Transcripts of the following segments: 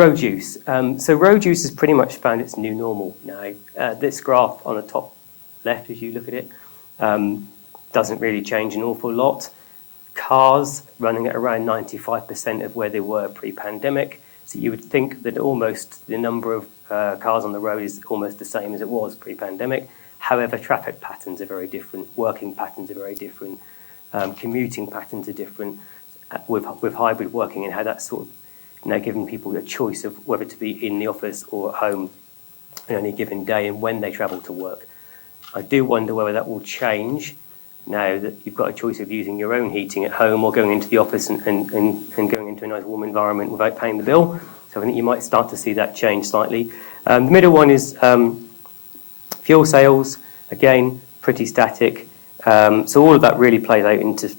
Road use. So road use has pretty much found its new normal now. This graph on the top left, as you look at it, doesn't really change an awful lot. Cars running at around 95% of where they were pre-pandemic. So you would think that almost the number of cars on the road is almost the same as it was pre-pandemic. However, traffic patterns are very different, working patterns are very different, commuting patterns are different with hybrid working and how that's sort of giving people a choice of whether to be in the office or at home on any given day and when they travel to work. I do wonder whether that will change now that you've got a choice of using your own heating at home or going into the office and going into a nice warm environment without paying the bill. So I think you might start to see that change slightly. The middle one is fuel sales, again, pretty static. So all of that really plays out into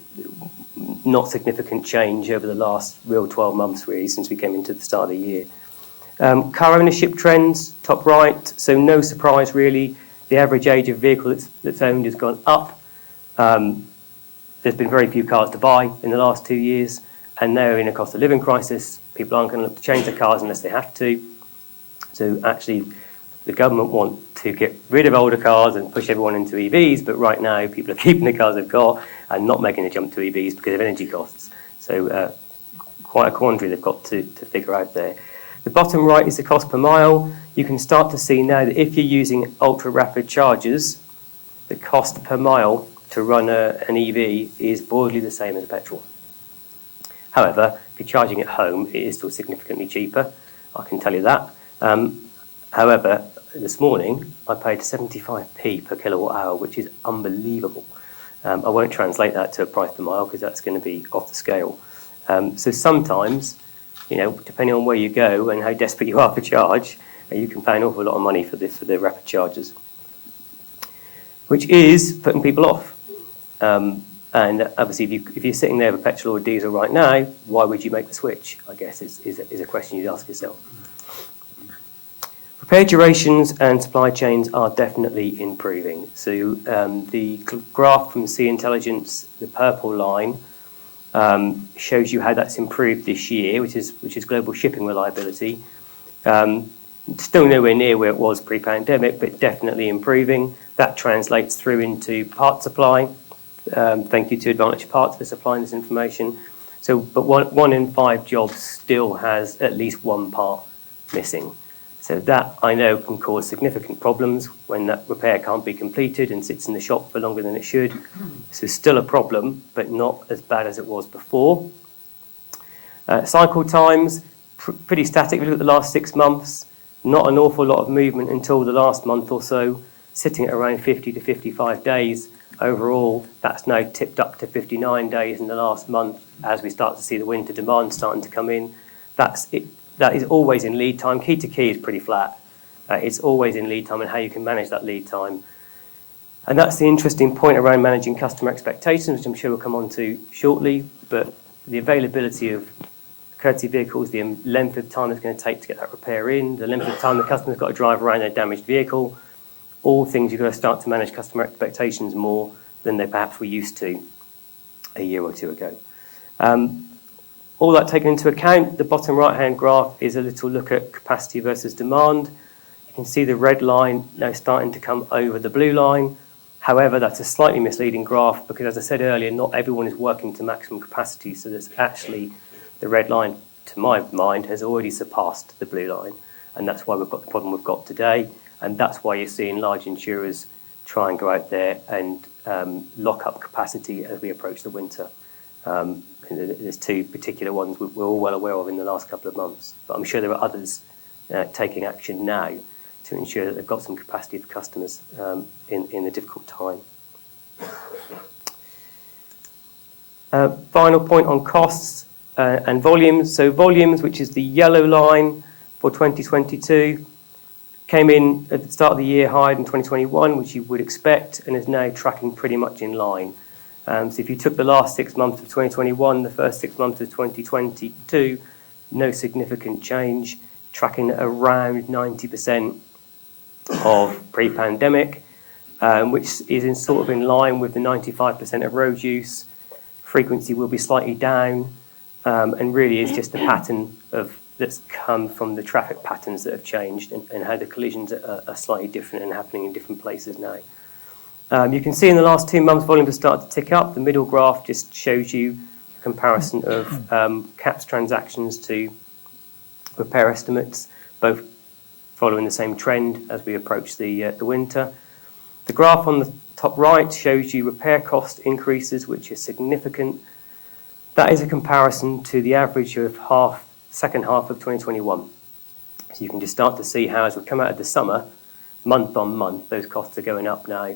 not significant change over the last real 12 months, really, since we came into the start of the year. Car ownership trends, top right, so no surprise, really. The average age of vehicle that's owned has gone up. There's been very few cars to buy in the last 2 years, and now in a cost of living crisis, people aren't going to look to change their cars unless they have to. So actually, the government want to get rid of older cars and push everyone into EVs, but right now people are keeping the cars they've got and not making the jump to EVs because of energy costs. So quite a quandary they've got to figure out there. The bottom right is the cost per mile. You can start to see now that if you're using ultra-rapid chargers, the cost per mile to run an EV is broadly the same as petrol. However, if you're charging at home, it is still significantly cheaper, I can tell you that. However, this morning, I paid 75p per kilowatt hour, which is unbelievable. I won't translate that to a price per mile because that's going to be off the scale. So sometimes, depending on where you go and how desperate you are for charge, you can pay an awful lot of money for the rapid chargers, which is putting people off. And obviously, if you're sitting there with petrol or diesel right now, why would you make the switch? I guess is a question you'd ask yourself. Repair durations and supply chains are definitely improving. So the graph from Sea Intelligence, the purple line, shows you how that's improved this year, which is global shipping reliability. Still nowhere near where it was pre-pandemic, but definitely improving. That translates through into part supply. Thank you to Advantage Parts for supplying this information. So, but one in 5 jobs still has at least one part missing. So that, I know, can cause significant problems when that repair can't be completed and sits in the shop for longer than it should. So still a problem, but not as bad as it was before. Cycle times, pretty static. We look at the last 6 months, not an awful lot of movement until the last month or so, sitting at around 50 to 55 days. Overall, that's now tipped up to 59 days in the last month as we start to see the winter demand starting to come in. That's it. That is always in lead time. Key to key is pretty flat. It's always in lead time and how you can manage that lead time. And that's the interesting point around managing customer expectations, which I'm sure we'll come on to shortly. But the availability of courtesy vehicles, the length of time it's going to take to get that repair in, the length of time the customer's got to drive around their damaged vehicle, all things you've got to start to manage customer expectations more than they perhaps were used to a year or two ago. All that taken into account, the bottom right-hand graph is a little look at capacity versus demand. You can see the red line now starting to come over the blue line. However, that's a slightly misleading graph because, as I said earlier, not everyone is working to maximum capacity. So there's actually the red line, to my mind, has already surpassed the blue line. And that's why we've got the problem we've got today. And that's why you're seeing large insurers try and go out there and lock up capacity as we approach the winter. There's 2 particular ones we're all well aware of in the last couple of months, but I'm sure there are others taking action now to ensure that they've got some capacity for customers in a difficult time. Final point on costs and volumes. So volumes, which is the yellow line for 2022, came in at the start of the year higher than 2021, which you would expect, and is now tracking pretty much in line. So if you took the last 6 months of 2021, the first 6 months of 2022, no significant change, tracking at around 90% of pre-pandemic, which is in line with the 95% of road use. Frequency will be slightly down, and really is just a pattern of that's come from the traffic patterns that have changed and how the collisions are slightly different and happening in different places now. You can see in the last 2 months, volumes have started to tick up. The middle graph just shows you a comparison of CAPS transactions to repair estimates, both following the same trend as we approach the winter. The graph on the top right shows you repair cost increases, which is significant. That is a comparison to the average of second half of 2021. So you can just start to see how, as we come out of the summer, month on month, those costs are going up now,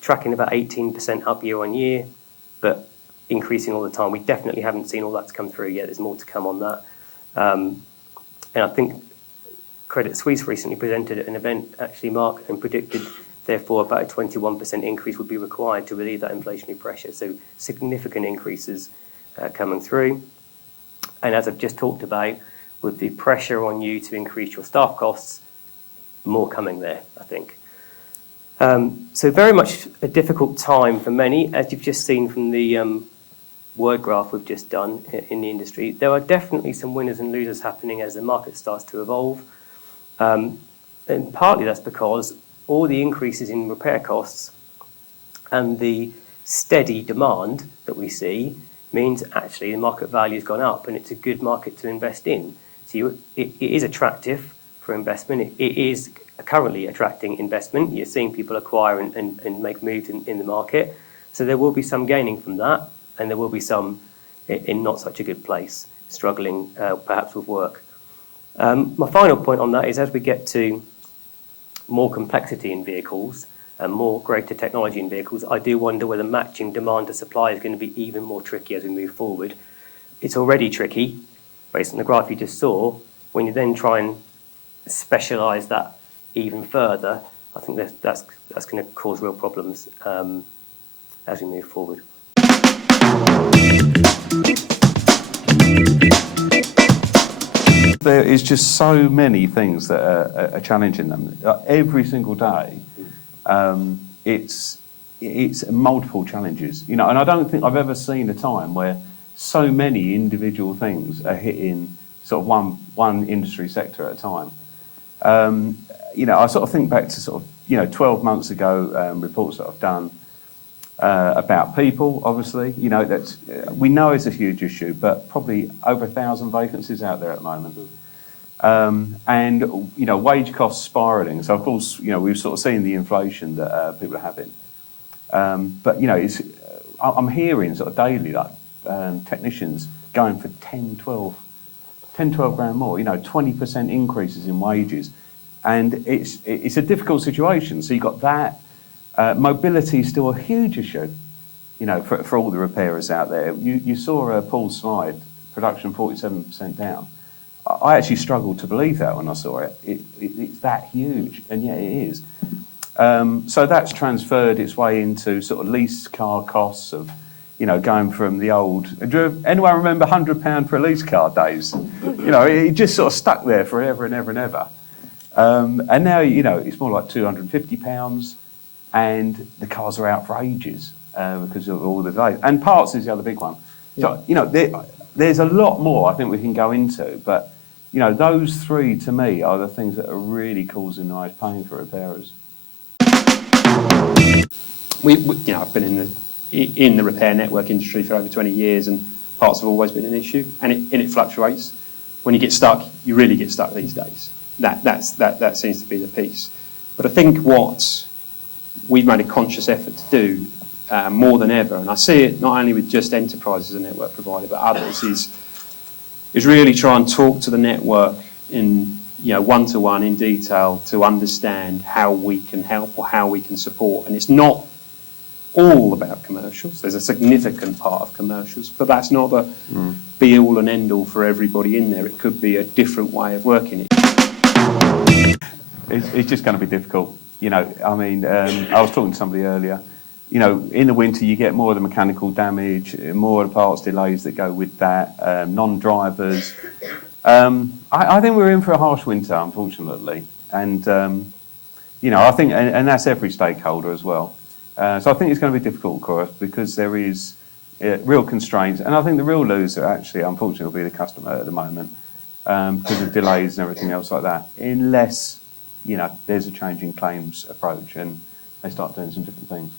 tracking about 18% up year on year, but increasing all the time. We definitely haven't seen all that come through yet. There's more to come on that. And I think Credit Suisse recently presented at an event, actually, Mark, and predicted, therefore, about a 21% increase would be required to relieve that inflationary pressure. So significant increases coming through. And as I've just talked about, with the pressure on you to increase your staff costs, more coming there, I think. So very much a difficult time for many, as you've just seen from the word graph we've just done in the industry. There are definitely some winners and losers happening as the market starts to evolve. And partly that's because all the increases in repair costs and the steady demand that we see means actually the market value has gone up and it's a good market to invest in. So it is attractive for investment. It is currently attracting investment. You're seeing people acquire and make moves in the market. So there will be some gaining from that, and there will be some in not such a good place, struggling perhaps with work. My final point on that is, as we get to more complexity in vehicles and more greater technology in vehicles, I do wonder whether matching demand to supply is going to be even more tricky as we move forward. It's already tricky, based on the graph you just saw. When you then try and specialise that even further, I think that's going to cause real problems as we move forward. There is just so many things that are challenging them. Every single day, it's multiple challenges, you know. And I don't think I've ever seen a time where so many individual things are hitting sort of one industry sector at a time. You know, I sort of think back to sort of 12 months ago, reports that I've done about people. Obviously, you know, that's we know it's a huge issue, but probably over 1,000 vacancies out there at the moment. And you know, wage costs spiralling. So of course, you know, we've sort of seen the inflation that people are having. But you know, I'm hearing sort of daily like technicians going for 10, 12 grand more. You know, 20% increases in wages, and it's a difficult situation. So you've got that. Mobility is still a huge issue, you know, for all the repairers out there. You saw Paul's slide, production 47% down. I actually struggled to believe that when I saw it. It's that huge, and yeah, it is. So that's transferred its way into sort of lease car costs of, you know, going from the old. Anyone remember £100 for a lease car days? You know, it just sort of stuck there forever and ever and ever. And now, you know, it's more like £250, and the cars are out for ages because of all the delays. And parts is the other big one. So, you know, there's a lot more I think we can go into, but, you know, those three to me are the things that are really causing the most pain for repairers. You know, I've been in the repair network industry for over 20 years, and parts have always been an issue, and it fluctuates. When you get stuck, you really get stuck these days. That seems to be the piece. But I think what we've made a conscious effort to do more than ever, and I see it not only with just Enterprise as a network provider, but others, is really try and talk to the network in, you know, one-to-one in detail to understand how we can help or how we can support. And it's not all about commercials. There's a significant part of commercials, but that's not the be-all and end-all for everybody in there. It could be a different way of working it. It's just going to be difficult. You know, I mean, I was talking to somebody earlier. You know, in the winter you get more of the mechanical damage, more of the parts delays that go with that, non-drivers. I think we're in for a harsh winter, unfortunately. And, you know, I think, and that's every stakeholder as well. So I think it's going to be difficult, of course, because there is real constraints. And I think the real loser, actually, unfortunately, will be the customer at the moment. because of delays and everything else like that, unless, you know, there's a change in claims approach and they start doing some different things.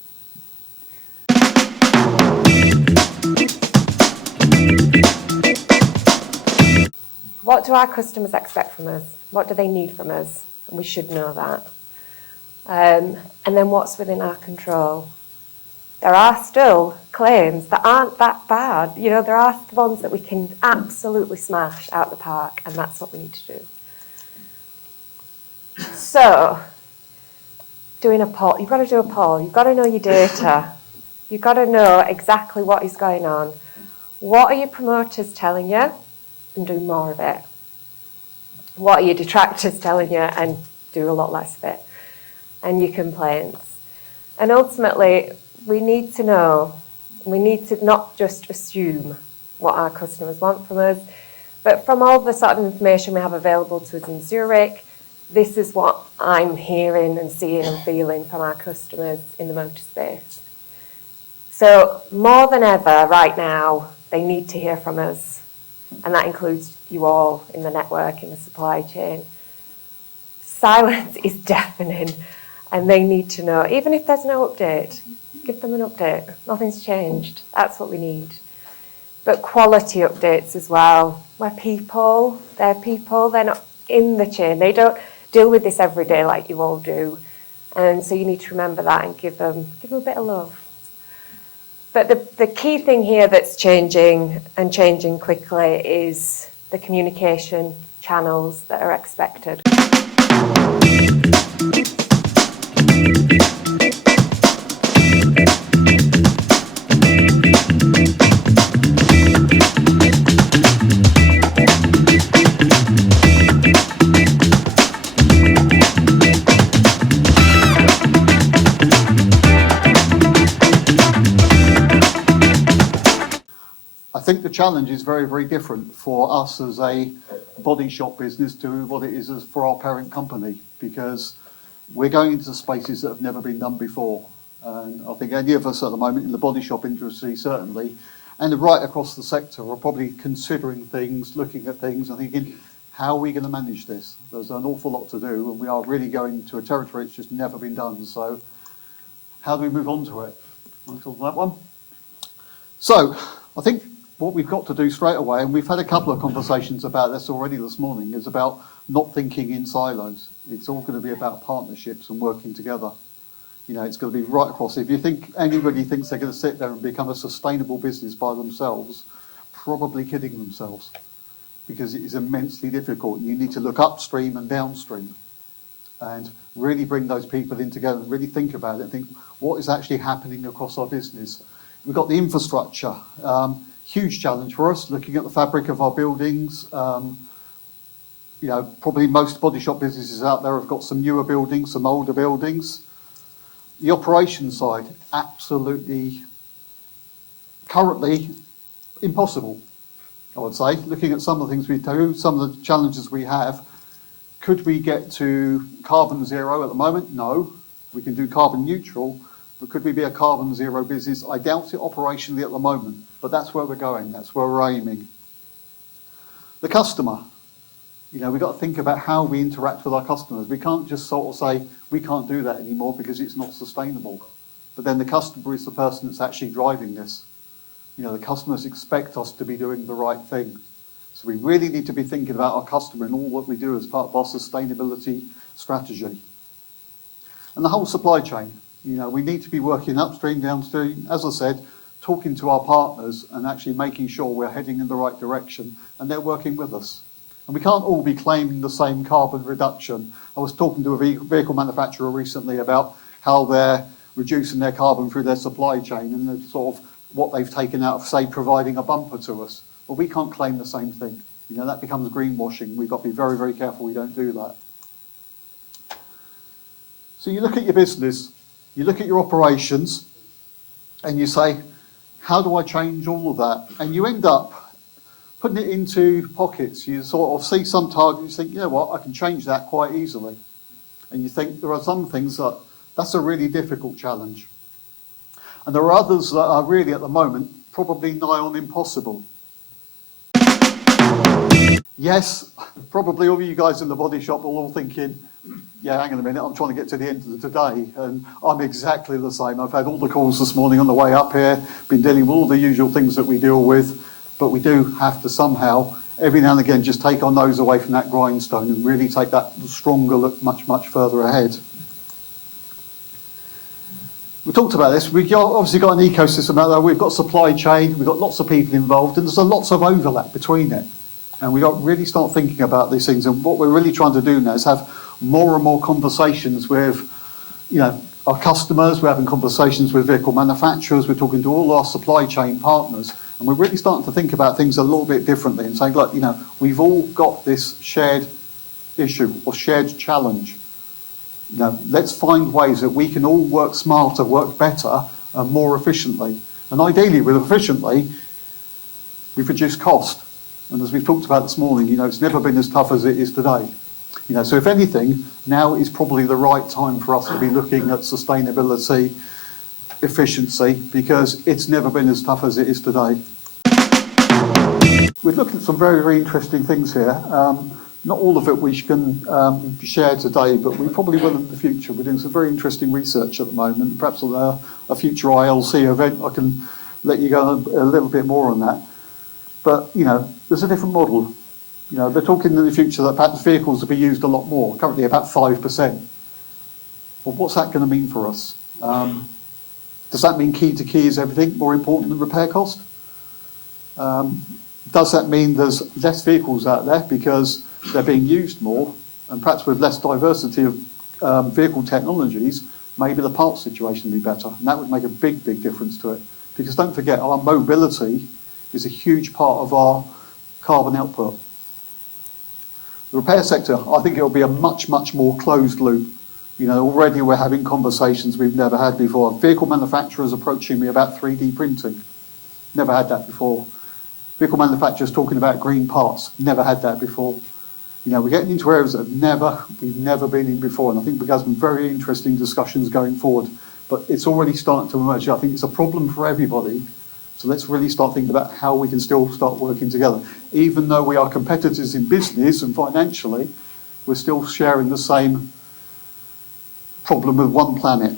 What do our customers expect from us? What do they need from us? And we should know that. And then what's within our control? There are still claims that aren't that bad. You know, there are ones that we can absolutely smash out the park, and that's what we need to do. So, doing a poll, you've got to do a poll. You've got to know your data. You've got to know exactly what is going on. What are your promoters telling you? And do more of it. What are your detractors telling you? And do a lot less of it. And your complaints. And ultimately, we need to know, we need to not just assume what our customers want from us, but from all the sort of information we have available to us in Zurich, this is what I'm hearing and seeing and feeling from our customers in the motor space. So more than ever right now, they need to hear from us, and that includes you all in the network, in the supply chain. Silence is deafening, and they need to know, even if there's no update, give them an update. Nothing's changed. That's what we need. But quality updates as well, where they're not in the chain. They don't deal with this every day like you all do. And so you need to remember that and give them a bit of love. But the key thing here that's changing and changing quickly is the communication channels that are expected. I think the challenge is very, very different for us as a body shop business to what it is as for our parent company, because we're going into spaces that have never been done before. And I think any of us at the moment in the body shop industry certainly, and right across the sector, are probably considering things, looking at things and thinking, how are we going to manage this? There's an awful lot to do, and we are really going to a territory that's just never been done. So how do we move on to it? Want to talk about that one? So I think what we've got to do straight away, and we've had a couple of conversations about this already this morning, is about not thinking in silos. It's all going to be about partnerships and working together. You know, it's going to be right across. If you think anybody thinks they're going to sit there and become a sustainable business by themselves, probably kidding themselves, because it is immensely difficult. You need to look upstream and downstream and really bring those people in together and really think about it and think, what is actually happening across our business? We've got the infrastructure. Huge challenge for us, looking at the fabric of our buildings. You know, probably most body shop businesses out there have got some newer buildings, some older buildings. The operations side, absolutely, currently impossible, I would say. Looking at some of the things we do, some of the challenges we have, could we get to carbon zero at the moment? No. We can do carbon neutral, but could we be a carbon zero business? I doubt it operationally at the moment, but that's where we're going, that's where we're aiming. The customer, you know, we've got to think about how we interact with our customers. We can't just sort of say, we can't do that anymore because it's not sustainable. But then the customer is the person that's actually driving this. You know, the customers expect us to be doing the right thing. So we really need to be thinking about our customer and all what we do as part of our sustainability strategy. And the whole supply chain. You know, we need to be working upstream, downstream, as I said, talking to our partners and actually making sure we're heading in the right direction and they're working with us. And we can't all be claiming the same carbon reduction. I was talking to a vehicle manufacturer recently about how they're reducing their carbon through their supply chain and the sort of what they've taken out of, say, providing a bumper to us. Well, we can't claim the same thing. You know, that becomes greenwashing. We've got to be very, very careful we don't do that. So you look at your business, you look at your operations, and you say, how do I change all of that? And you end up putting it into pockets. You sort of see some targets, you think, you know what, I can change that quite easily. And you think there are some things that's a really difficult challenge. And there are others that are really, at the moment, probably nigh on impossible. Yes, probably all of you guys in the body shop are all thinking, yeah, hang on a minute, I'm trying to get to the end of the day, and I'm exactly the same. I've had all the calls this morning on the way up here, been dealing with all the usual things that we deal with, but we do have to somehow, every now and again, just take our nose away from that grindstone and really take that stronger look much, much further ahead. We talked about this. We've obviously got an ecosystem out there. We've got supply chain. We've got lots of people involved, and there's lots of overlap between it. And we've got to really start thinking about these things. And what we're really trying to do now is have more and more conversations with, our customers. We're having conversations with vehicle manufacturers. We're talking to all our supply chain partners. And we're really starting to think about things a little bit differently and saying, look, we've all got this shared issue or shared challenge. Let's find ways that we can all work smarter, work better, and more efficiently. And ideally, with efficiently, we've reduced cost. And as we've talked about this morning, it's never been as tough as it is today. So if anything, now is probably the right time for us to be looking at sustainability, efficiency, because it's never been as tough as it is today. We're looking at some very, very interesting things here. Not all of it we can share today, but we probably will in the future. We're doing some very interesting research at the moment. Perhaps on a future ILC event, I can let you go a little bit more on that. But, there's a different model. They're talking in the future that perhaps vehicles will be used a lot more, currently about 5%. Well, what's that going to mean for us? Does that mean key to key is everything more important than repair cost? Does that mean there's less vehicles out there because they're being used more, and perhaps with less diversity of vehicle technologies, maybe the parts situation would be better, and that would make a big, big difference to it. Because don't forget, our mobility is a huge part of our carbon output. The repair sector, I think it will be a much, much more closed loop. Already we're having conversations we've never had before. Vehicle manufacturers approaching me about 3D printing. Never had that before. Vehicle manufacturers talking about green parts. Never had that before. We're getting into areas that we've never been in before, and I think we've got some very interesting discussions going forward. But it's already starting to emerge. I think it's a problem for everybody. So let's really start thinking about how we can still start working together. Even though we are competitors in business and financially, we're still sharing the same problem with one planet.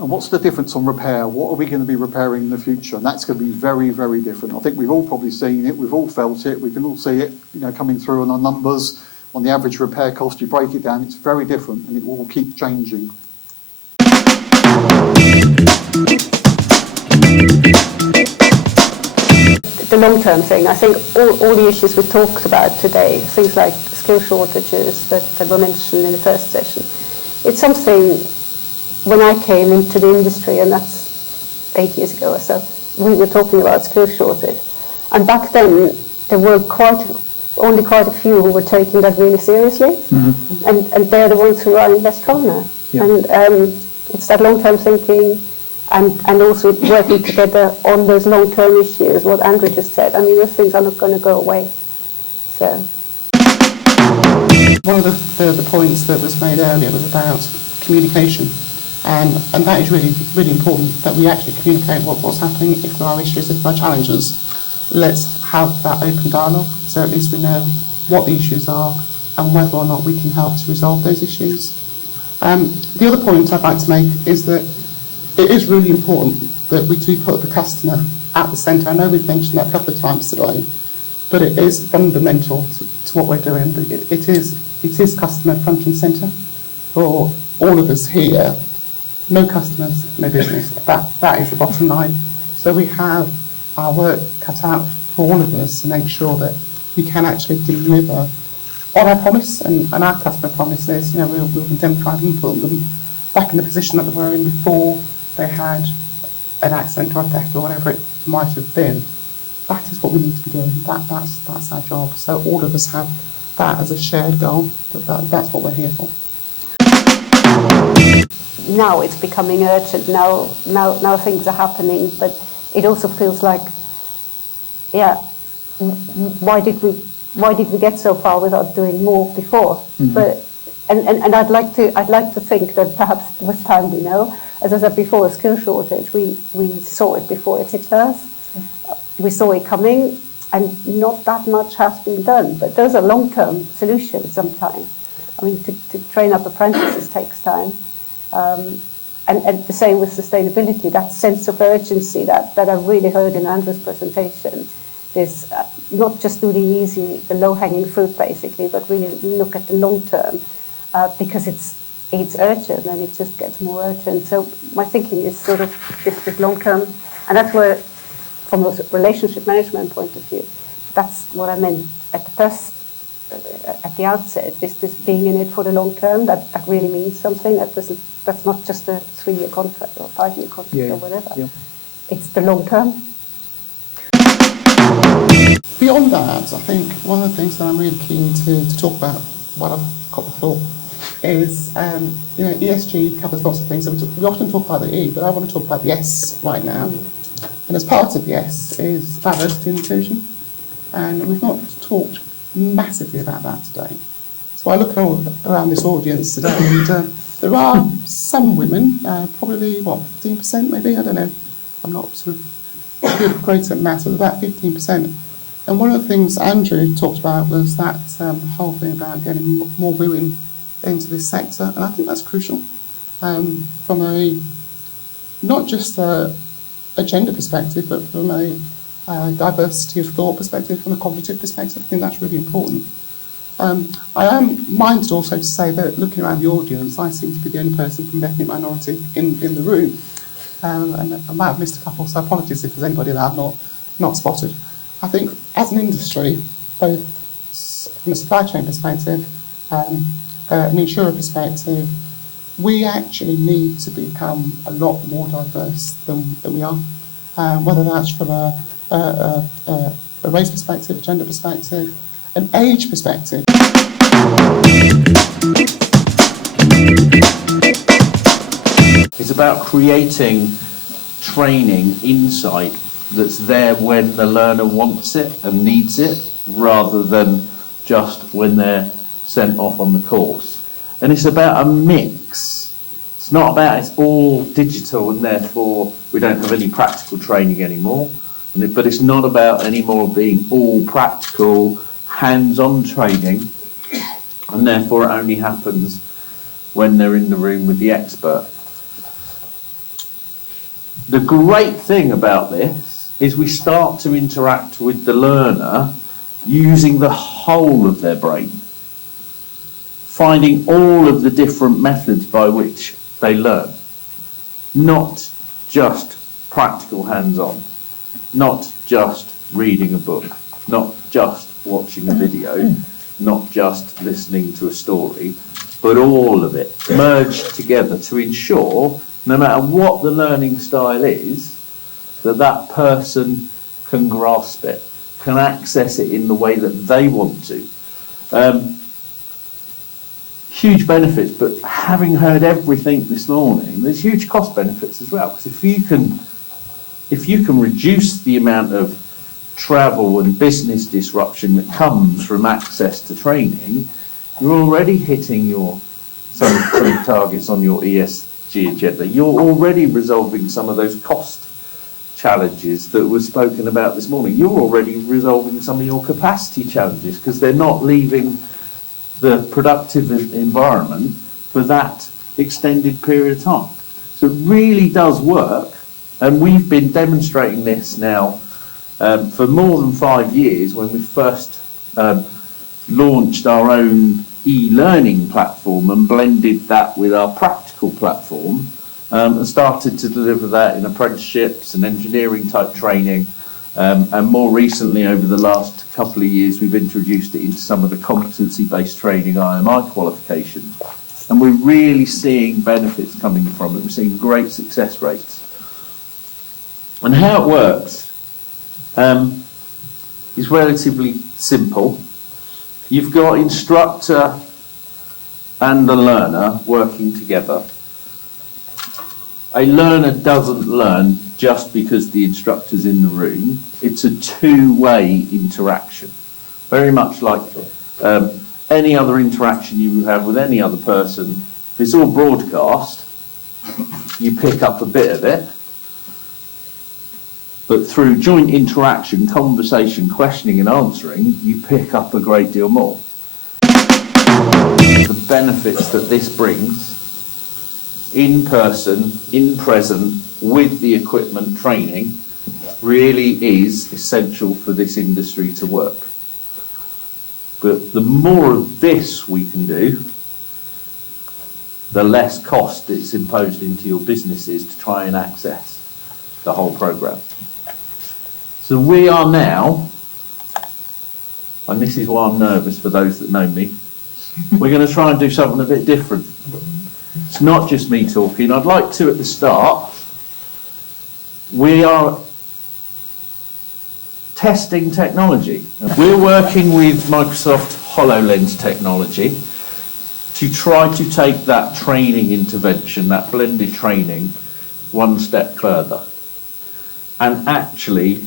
And what's the difference on repair? What are we going to be repairing in the future? And that's going to be very, very different. I think we've all probably seen it. We've all felt it. We can all see it, coming through on our numbers. On the average repair cost, you break it down, it's very different, and it will keep changing. The long-term thing, I think all the issues we talked about today, things like skill shortages that were mentioned in the first session, it's something, when I came into the industry, and that's 8 years ago or so, we were talking about skill shortage. And back then, there were only quite a few who were taking that really seriously, and they're the ones who are in best trouble now. Yeah. And it's that long-term thinking, and also working together on those long-term issues, what Andrew just said. I mean, those things are not going to go away. So. One of the points that was made earlier was about communication, and that is really, really important, that we actually communicate what's happening, if there are issues, if there are challenges. Let's have that open dialogue, so at least we know what the issues are and whether or not we can help to resolve those issues. The other point I'd like to make is that it is really important that we do put the customer at the centre. I know we've mentioned that a couple of times today, but it is fundamental to what we're doing. It is customer front and centre for all of us here. No customers, no business. That is the bottom line. So we have our work cut out for all of us to make sure that we can actually deliver on our promise and our customer promises. We'll identify them, put them back in the position that they were in before they had an accident or a theft or whatever it might have been. That is what we need to be doing. That's our job. So all of us have that as a shared goal. That's what we're here for. Now it's becoming urgent. Now things are happening, but it also feels like, why did we get so far without doing more before? Mm-hmm. But and I'd like to think that perhaps with time we know. As I said before, a skill shortage, we saw it before it hit us. We saw it coming, and not that much has been done. But those are long-term solutions sometimes. I mean, to train up apprentices takes time. And the same with sustainability, that sense of urgency that I really heard in Andrew's presentation. There's not just do the easy, the low-hanging fruit basically, but really look at the long term because it's urgent and it just gets more urgent. So my thinking is sort of this long term, and that's where, from a relationship management point of view, that's what I meant at the outset. This being in it for the long term, that really means something. That's not just a 3-year contract or 5-year contract or whatever. Yeah. It's the long term. Beyond that, I think one of the things that I'm really keen to talk about while I've got the floor is, ESG covers lots of things. So we often talk about the E, but I want to talk about the S right now. And as part of the S is diversity and inclusion. And we've not talked massively about that today. So I look around this audience today and there are some women, probably, 15% maybe? I don't know. I'm not sort of great at maths, but about 15%. And one of the things Andrew talked about was that whole thing about getting more women into this sector, and I think that's crucial from a not just a gender perspective, but from a diversity of thought perspective, from a cognitive perspective. I think that's really important. I am minded also to say that looking around the audience, I seem to be the only person from the ethnic minority in the room, and I might have missed a couple, so apologies if there's anybody that I've not spotted. I think as an industry, both from a supply chain perspective, an insurer perspective, we actually need to become a lot more diverse than we are, whether that's from a race perspective, a gender perspective, an age perspective. It's about creating training, insight that's there when the learner wants it and needs it, rather than just when they're sent off on the course. And it's about a mix. It's not about it's all digital and therefore we don't have any practical training anymore. But it's not about anymore being all practical, hands-on training, and therefore it only happens when they're in the room with the expert. The great thing about this is we start to interact with the learner using the whole of their brain, finding all of the different methods by which they learn, not just practical hands-on, not just reading a book, not just watching a video, not just listening to a story, but all of it merged together to ensure, no matter what the learning style is, that person can grasp it, can access it in the way that they want to. Huge benefits, but having heard everything this morning, there's huge cost benefits as well. Because if you can reduce the amount of travel and business disruption that comes from access to training, you're already hitting some targets on your ESG agenda. You're already resolving some of those cost challenges that were spoken about this morning. You're already resolving some of your capacity challenges because they're not leaving the productive environment for that extended period of time. So it really does work, and we've been demonstrating this now for more than 5 years when we first launched our own e-learning platform and blended that with our practical platform and started to deliver that in apprenticeships and engineering type training. And more recently, over the last couple of years, we've introduced it into some of the competency-based training IMI qualifications. And we're really seeing benefits coming from it. We're seeing great success rates. And how it works is relatively simple. You've got instructor and the learner working together. A learner doesn't learn just because the instructor's in the room. It's a two-way interaction, very much like any other interaction you have with any other person. If it's all broadcast, you pick up a bit of it, But through joint interaction, conversation, questioning and answering, you pick up a great deal more. The benefits that this brings, in person, in present, with the equipment training, really is essential for this industry to work. But the more of this we can do, the less cost it's imposed into your businesses to try and access the whole programme. So we are now, and this is why I'm nervous for those that know me, we're going to try and do something a bit different. It's not just me talking. I'd like to, at the start, we are testing technology. We're working with Microsoft HoloLens technology to try to take that training intervention, that blended training, one step further and actually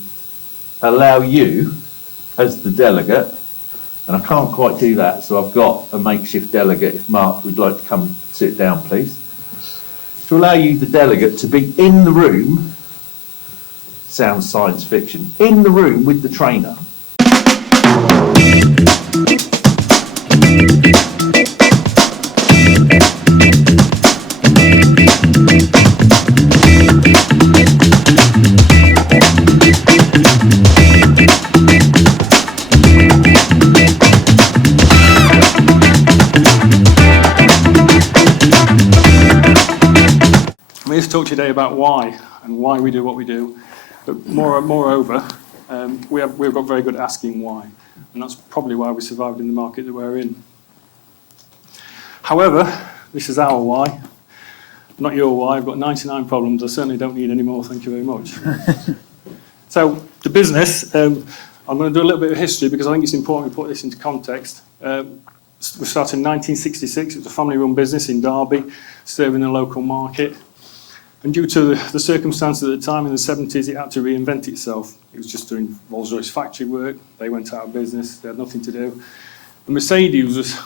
allow you, as the delegate, and I can't quite do that, so I've got a makeshift delegate. If Mark would like to come sit down, please. To allow you, the delegate, to be in the room, sounds science fiction, in the room with the trainer. I'm here to talk today about why and why we do what we do. But moreover, we've got very good at asking why, and that's probably why we survived in the market that we're in. However, this is our why, not your why. I've got 99 problems. I certainly don't need any more. Thank you very much. So the business, I'm going to do a little bit of history because I think it's important we put this into context. We started in 1966. It was a family-run business in Derby, serving the local market. And due to the circumstances at the time in the 70s, it had to reinvent itself. It was just doing Rolls-Royce factory work. They went out of business. They had nothing to do. And Mercedes was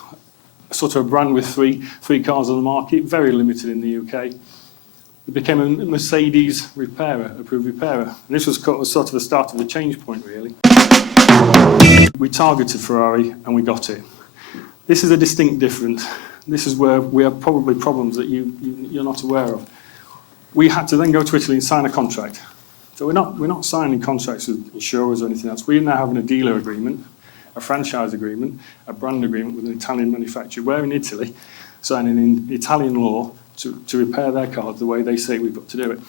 sort of a brand with three cars on the market, very limited in the UK. It became a Mercedes repairer, approved repairer. And this was sort of the start of the change point, really. We targeted Ferrari and we got it. This is a distinct difference. This is where we have probably problems that you're not aware of. We had to then go to Italy and sign a contract. So we're not signing contracts with insurers or anything else. We're now having a dealer agreement, a franchise agreement, a brand agreement with an Italian manufacturer. We're in Italy, signing in Italian law to repair their cars the way they say we've got to do it.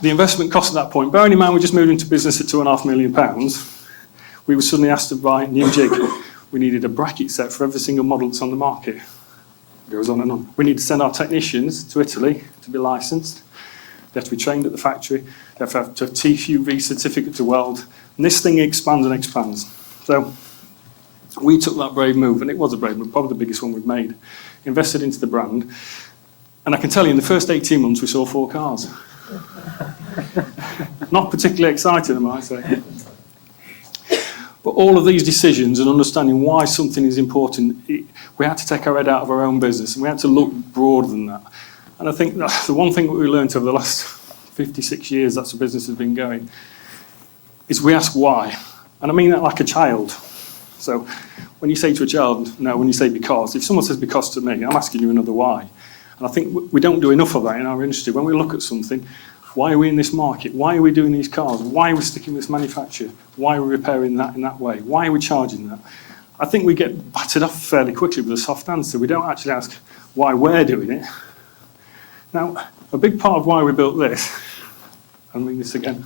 The investment cost at that point, bearing in mind we just moved into business at £2.5 million, we were suddenly asked to buy a new jig. We needed a bracket set for every single model that's on the market. It goes on and on. We need to send our technicians to Italy to be licensed. They have to be trained at the factory. They have to have a TUV certificate to weld. And this thing expands and expands. So we took that brave move, and it was a brave move, probably the biggest one we've made. Invested into the brand. And I can tell you, in the first 18 months, we sold 4 cars. Not particularly exciting, I might say. But all of these decisions and understanding why something is important, we had to take our head out of our own business and we had to look broader than that. And I think that the one thing that we learned over the last 56 years that the business has been going is we ask why. And I mean that like a child. So when you say to a child, no, when you say because, if someone says because to me, I'm asking you another why. And I think we don't do enough of that in our industry. When we look at something, why are we in this market? Why are we doing these cars? Why are we sticking with this manufacturer? Why are we repairing that in that way? Why are we charging that? I think we get battered off fairly quickly with a soft answer. We don't actually ask why we're doing it. Now, a big part of why we built this, I mean this again,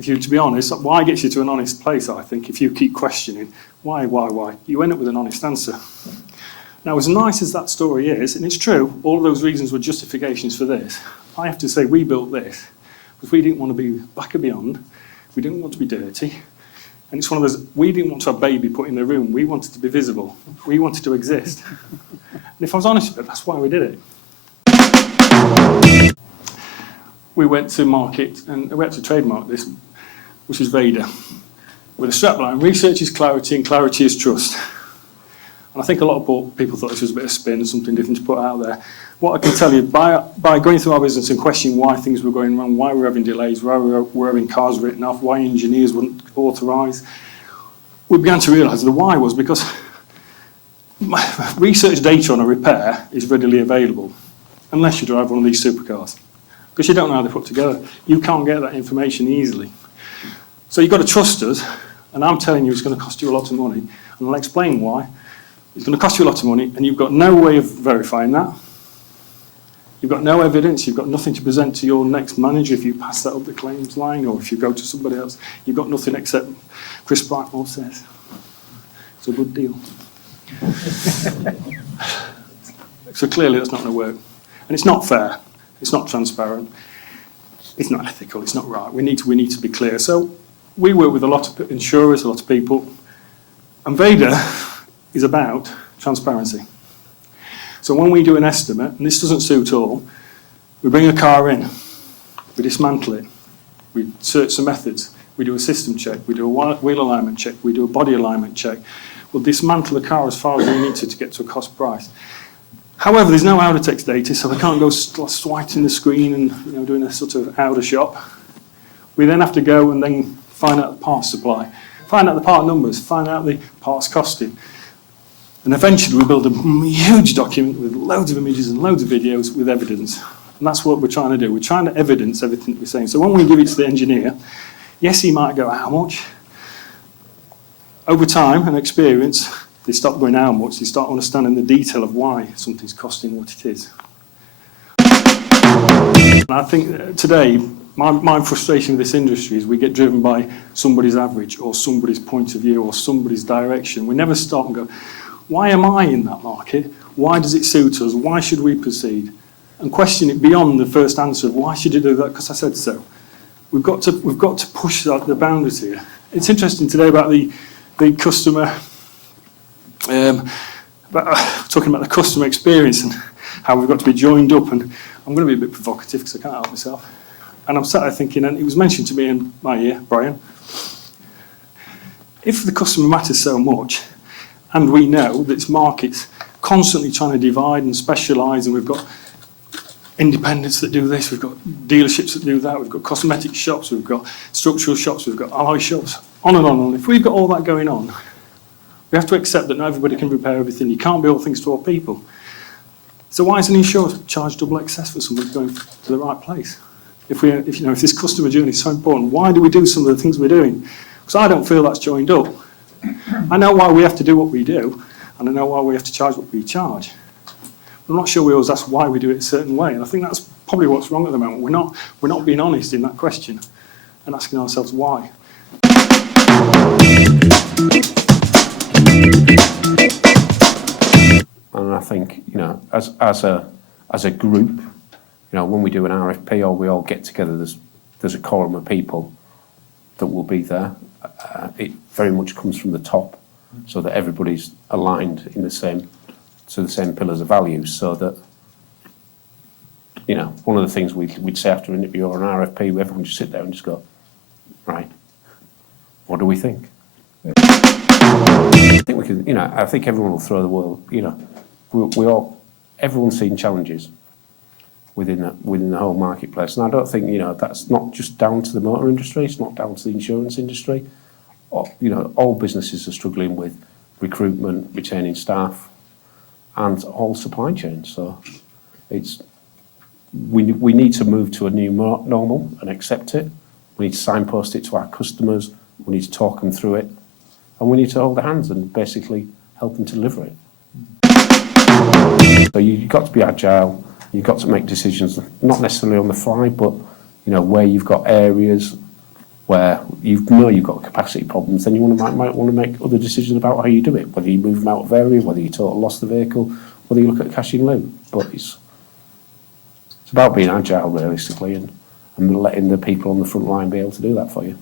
to be honest, why gets you to an honest place, I think, if you keep questioning why, you end up with an honest answer. Now, as nice as that story is, and it's true, all of those reasons were justifications for this, I have to say we built this because we didn't want to be back and beyond, we didn't want to be dirty, and it's one of those, we didn't want to have a baby put in the room, we wanted to be visible, we wanted to exist. And if I was honest with it, that's why we did it. We went to market, and we had to trademark this, which is Vader, with a strapline, research is clarity and clarity is trust. And I think a lot of people thought this was a bit of spin and something different to put out there. What I can tell you, by going through our business and questioning why things were going wrong, why we're having delays, why we're having cars written off, why engineers wouldn't authorise, we began to realise the why was because research data on a repair is readily available, unless you drive one of these supercars, because you don't know how they're put together. You can't get that information easily. So you've got to trust us, and I'm telling you it's going to cost you a lot of money, and I'll explain why. It's going to cost you a lot of money, and you've got no way of verifying that. You've got no evidence, you've got nothing to present to your next manager if you pass that up the claims line, or if you go to somebody else. You've got nothing except Chris Blackmore says. It's a good deal. So clearly that's not going to work. And it's not fair, it's not transparent, it's not ethical, it's not right. We need to be clear. So we work with a lot of insurers, a lot of people, and VEDA is about transparency. So when we do an estimate, and this doesn't suit all, we bring a car in, we dismantle it, we search the methods, we do a system check, we do a wheel alignment check, we do a body alignment check. We'll dismantle the car as far as we need to get to a cost price. However, there's no Audatex data, so we can't go swiping the screen and doing a sort of Auda shop. We then have to go and then find out the parts supply, find out the part numbers, find out the parts costing. And eventually we build a huge document with loads of images and loads of videos with evidence. And that's what we're trying to do. We're trying to evidence everything that we're saying. So when we give it to the engineer, yes, he might go, how much? Over time and experience, they stop going how much, they start understanding the detail of why something's costing what it is. And I think today, my frustration with this industry is we get driven by somebody's average or somebody's point of view or somebody's direction. We never stop and go, why am I in that market? Why does it suit us? Why should we proceed? And question it beyond the first answer of why should you do that? Because I said so. We've got to push the boundaries here. It's interesting today about the customer, talking about the customer experience and how we've got to be joined up. And I'm going to be a bit provocative because I can't help myself. And I'm sat there thinking, and it was mentioned to me in my ear, Brian, if the customer matters so much, and we know that this market's constantly trying to divide and specialise, and we've got independents that do this, we've got dealerships that do that, we've got cosmetic shops, we've got structural shops, we've got alloy shops, on and on and on. If we've got all that going on, we have to accept that not everybody can repair everything. You can't be all things to all people. So why is an insurer charge double excess for somebody going to the right place? If this customer journey is so important, why do we do some of the things we're doing? Because I don't feel that's joined up. I know why we have to do what we do, and I know why we have to charge what we charge. I'm not sure we always ask why we do it a certain way, and I think that's probably what's wrong at the moment. We're not being honest in that question and asking ourselves why. And I think, as a group, when we do an RFP or we all get together, there's a quorum of people that will be there. It very much comes from the top, so that everybody's aligned in the same pillars of values. So that, one of the things we'd say after an interview or an RFP, everyone just sit there and just go, right, what do we think? I think we can, I think everyone will throw the world, everyone's seen challenges within the whole marketplace. And I don't think, that's not just down to the motor industry, it's not down to the insurance industry. All businesses are struggling with recruitment, retaining staff, and all supply chains. So we need to move to a new normal and accept it. We need to signpost it to our customers, we need to talk them through it, and we need to hold their hands and basically help them deliver it. So you've got to be agile, you've got to make decisions, not necessarily on the fly, but where you've got areas where you've got capacity problems, then you might want to make other decisions about how you do it, whether you move them out of area, whether you total loss the vehicle, whether you look at cash in lieu. But it's about being agile, realistically, and letting the people on the front line be able to do that for you.